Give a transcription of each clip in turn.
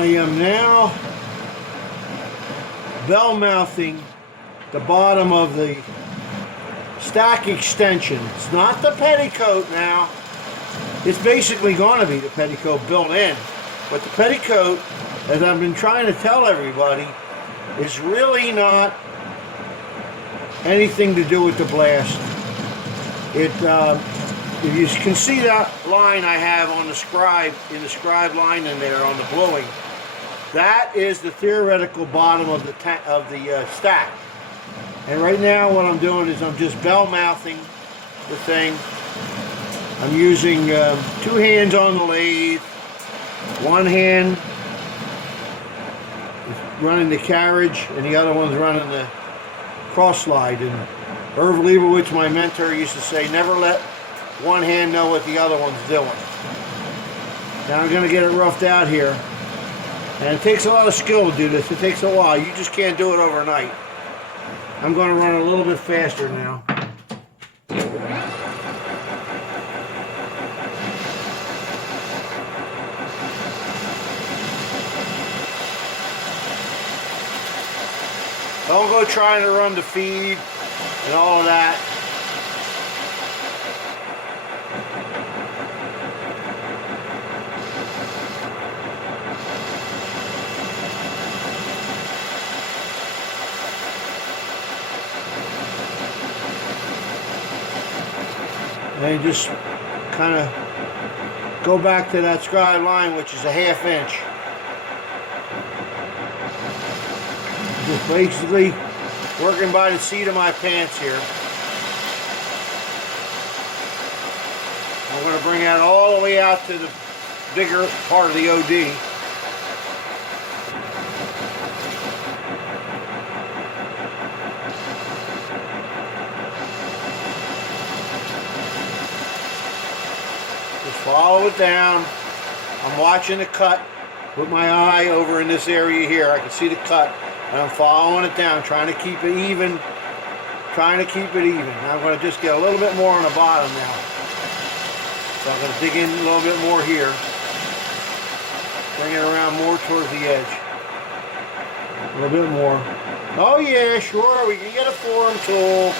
I am now bell mouthing the bottom of the stack extension. It's not the petticoat now. It's basically going to be the petticoat built in. But the petticoat, as I've been trying to tell everybody, is really not anything to do with the blast. If you can see that line I have on the scribe, in the scribe line in there on the bluing, that is the theoretical bottom of the stack. And right now what I'm doing is I'm just bell mouthing the thing. I'm using 2 hands on the lathe. 1 hand is running the carriage and the other one's running the cross slide. And Irv Leibowitz, my mentor, used to say, never let one hand know what the other one's doing. Now I'm going to get it roughed out here. And it takes a lot of skill to do this. It takes a while. You just can't do it overnight. I'm going to run it a little bit faster now. Don't go trying to run the feed and all of that. And just kind of go back to that scribe line, which is a 1/2 inch. Just basically working by the seat of my pants here. I'm going to bring that all the way out to the bigger part of the OD. Just follow it down. I'm watching the cut with my eye over in this area here. I can see the cut. And I'm following it down, trying to keep it even. Now I'm going to just get a little bit more on the bottom now. So I'm going to dig in a little bit more here. Bring it around more towards the edge. A little bit more. Oh yeah, sure, we can get a form tool.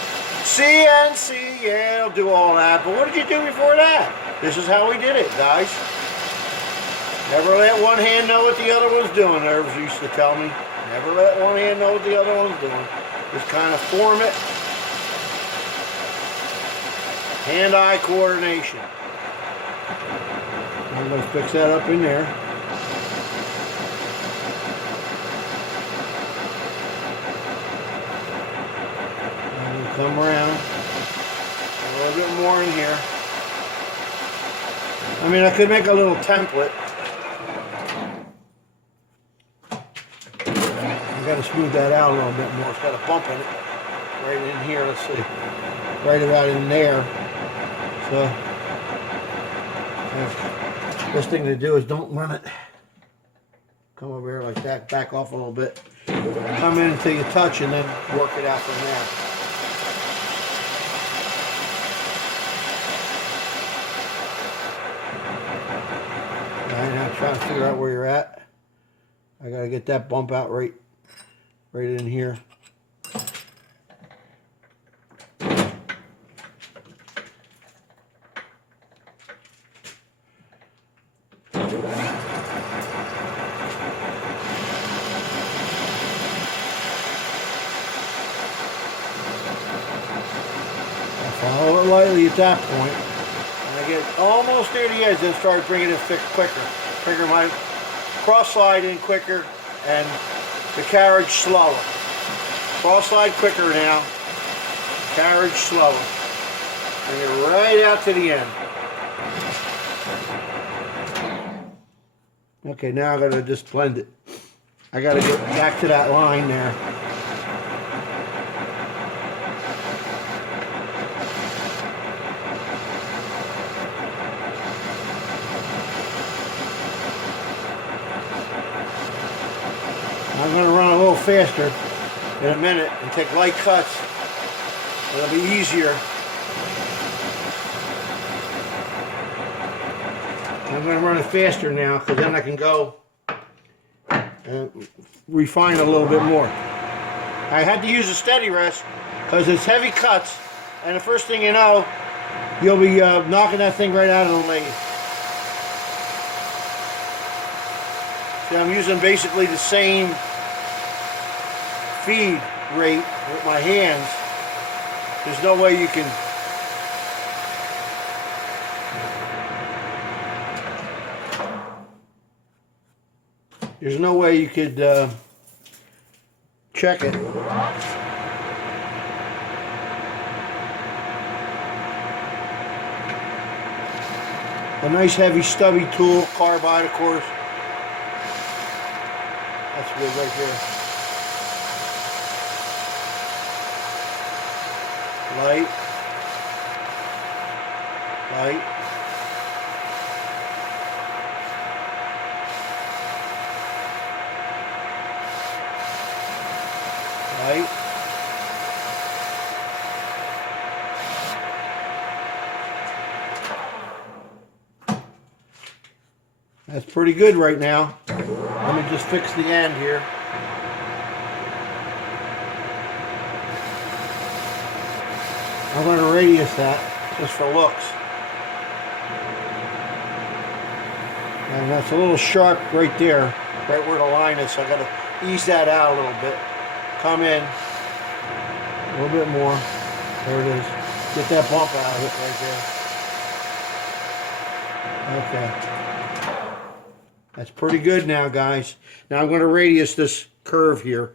CNC, yeah, it'll do all that. But what did you do before that? This is how we did it, guys. Never let one hand know what the other one's doing, Irv used to tell me. Never let one hand know what the other one's doing. Just kind of form it. Hand-eye coordination. I'm going to fix that up in there. I'm going to come around. A little bit more in here. I mean, I could make a little template. I got to smooth that out a little bit more. It's got a bump in it. Right in here, let's see. Right about in there. So, best thing to do is don't run it. Come over here like that, back off a little bit. Come in until you touch and then work it out from there. Alright, now trying to figure out where you're at. I got to get that bump out right in here. Follow it lightly at that point. And I get almost near the edge, then start bringing it quicker. Bring my cross slide in quicker and the carriage slower. Cross slide quicker now. Carriage slower. Bring it right out to the end. Okay, now I gotta just blend it. I gotta get back to that line there. I'm going to run a little faster in a minute and take light cuts. It'll be easier. I'm going to run it faster now because then I can go and refine it a little bit more. I had to use a steady rest because it's heavy cuts, and the first thing you know, you'll be knocking that thing right out of the lathe. See, I'm using basically the same feed rate with my hands. There's no way you can could check it. A nice heavy stubby tool, carbide of course. That's good right there. Light. Light. Light. That's pretty good right now. Let me just fix the end here. I'm going to radius that just for looks. And that's a little sharp right there, right where the line is, so I got to ease that out a little bit. Come in a little bit more. There it is. Get that bump out of it right there. Okay. That's pretty good now, guys. Now I'm going to radius this curve here.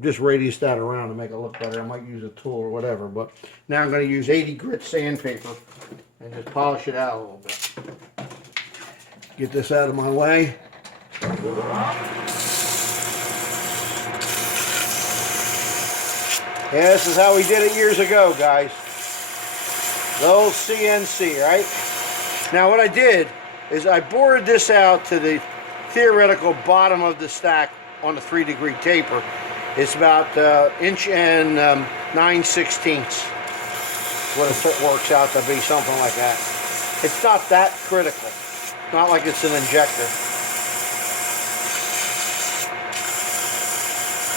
Just radius that around to make it look better. I might use a tool or whatever, but now I'm going to use 80 grit sandpaper and just polish it out a little bit. Get this out of my way. Yeah, this is how we did it years ago, guys. The old CNC, right? Now what I did is I bored this out to the theoretical bottom of the stack on the 3-degree taper. It's about 1 inch and 9/16 what it works out to be, something like that. It's not that critical. It's not like it's an injector.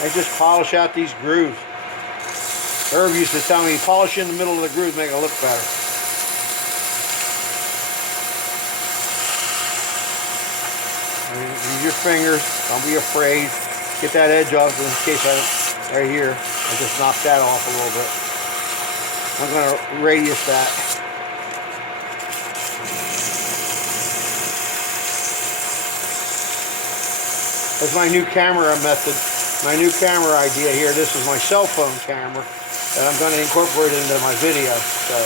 I just polish out these grooves. Herb used to tell me, polish in the middle of the groove, make it look better. Use your fingers, don't be afraid. Get that edge off in case right here, I just knocked that off a little bit. I'm going to radius that. That's my new camera method, my new camera idea here. This is my cell phone camera that I'm going to incorporate into my video. So.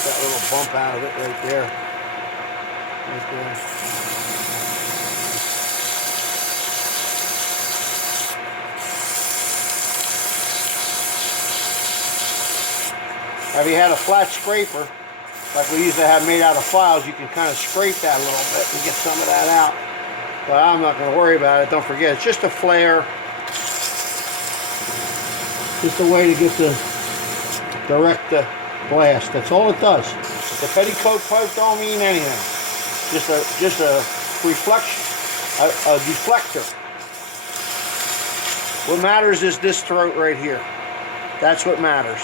That little bump out of it right there. Right there. Have you had a flat scraper, like we used to have made out of files, you can kind of scrape that a little bit and get some of that out. But I'm not going to worry about it. Don't forget, it's just a flare. Just a way to get the direct the blast. That's all it does. The petticoat pipe don't mean anything. Just a reflection, a deflector. What matters is this throat right here. That's what matters.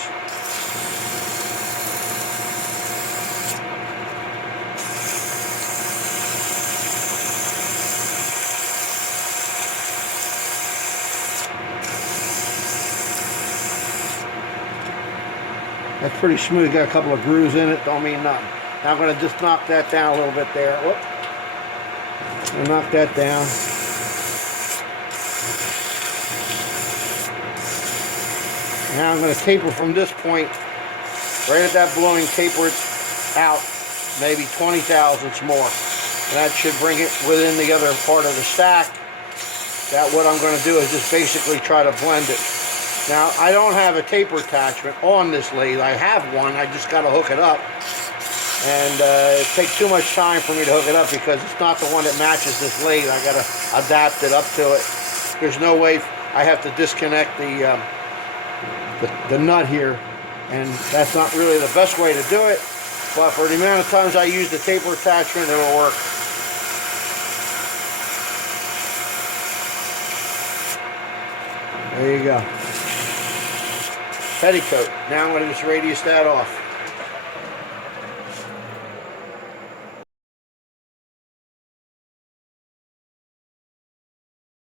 That's pretty smooth. Got a couple of grooves in it. Don't mean nothing. Now I'm going to just knock that down a little bit there. Whoop. And knock that down. Now I'm going to taper from this point, right at that blowing, taper it out maybe 20 thousandths more. And that should bring it within the other part of the stack. That what I'm going to do is just basically try to blend it. Now, I don't have a taper attachment on this lathe. I have one, I just got to hook it up. And it takes too much time for me to hook it up because it's not the one that matches this lathe. I got to adapt it up to it. There's no way I have to disconnect the the nut here, and that's not really the best way to do it, but for the amount of times I use the taper attachment, it'll work. There you go. Petticoat. Now I'm going to just radius that off.